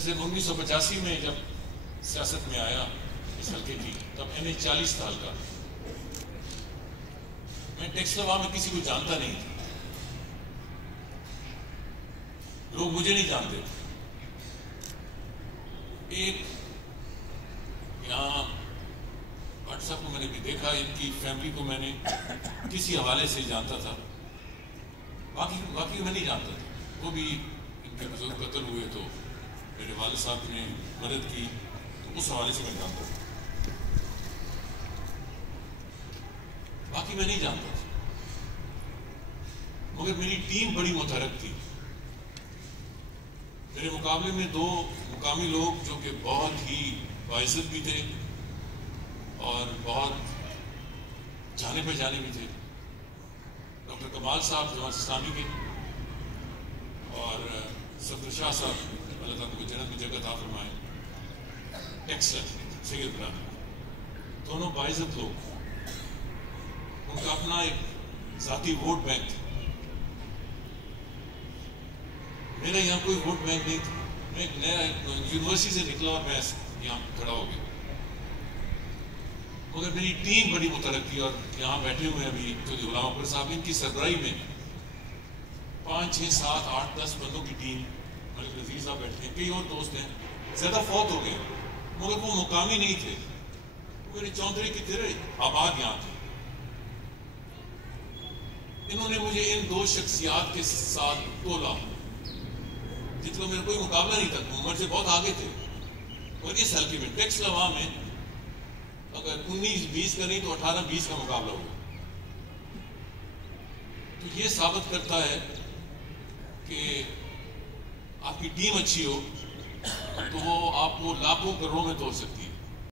वैसे 1985 में जब सियासत में आया इस हल्के की, तब मैंने 40 साल का, मैं टेक्सलवा में किसी को जानता नहीं था, लोग मुझे नहीं जानते थे। एक यहाँ व्हाट्सएप को मैंने भी देखा, इनकी फैमिली को मैंने किसी हवाले से जानता था, बाकी मैं नहीं जानता था। वो भी इनके बुजुर्ग कत्ल हुए तो मेरे वालिद साहब ने मदद की, तो उस हवाले से मैं जानता था, बाकी मैं नहीं जानता था। मगर मेरी टीम बड़ी मुतहरक थी। मेरे मुकाबले में 2 मुकामी लोग जो कि बहुत ही बाइज्जत भी थे और बहुत जाने पहचाने भी थे, डॉक्टर कमाल साहब जमात इस्लामी के और सफदर शाह साहब, अल्लाह ताला को जन्नत में जगह अता फरमाए, टेक्सलर सैयद ब्रादर, दोनों बाइज्जत लोग। उनका अपना एक जाती वोट बैंक था, मेरा यहाँ कोई वोट बैंक नहीं था। मैं एक नया यूनिवर्सिटी से निकला और मैं यहाँ खड़ा हो गया, मगर मेरी टीम बड़ी मुतहरक थी। और यहाँ बैठे हुए अभी चौधरी गुलाम अकबर साहब, इनकी सरबराही में 5, 6, 7, 8, 10 बंदों की टीम, मलिक नज़ीर साहब बैठे हैं, कई और दोस्त हैं, ज्यादा फौत हो गए, मगर वो मुकामी नहीं थे, मेरे चौधरी की थे, आबाद यहाँ थे। इन्होंने मुझे इन 2 शख्सियात के साथ तोला, जिनको मेरा कोई मुकाबला नहीं था, उम्र से बहुत आगे थे। और इस हल्के में टेक्सलवा में अगर 19-20 का नहीं तो 18-20 का मुकाबला हुआ, तो ये साबित करता है कि आपकी टीम अच्छी हो तो वो आपको लाखों करोड़ों में तोड़ सकती है।